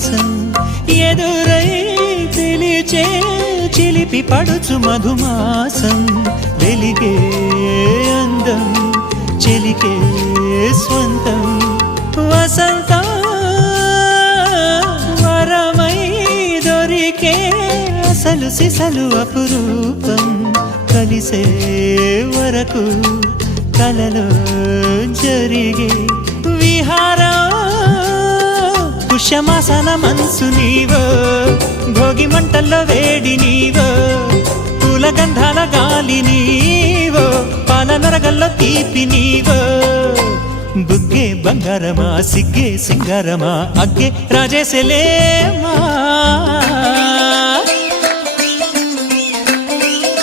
విలాసం ఎదురై పిలిచే చిలిపి పడుచు మధుమాసం వెలిగే అందం చెలికే స్వంతం వసంతం వరమై దొరికే అసలు సిసలు అపురూపం కలిసే వరకు కలలో జరిగే విహారం పుష్యమాసన మనసు నీవో భోగి మంటల్లో వేడి నీవో పూల గంధాల గాలి నీవో పాల నరగల్లో తీపి నీవో బుగ్గే బంగారమా సిగ్గే సింగారమా అగ్గే రాజేసలేమా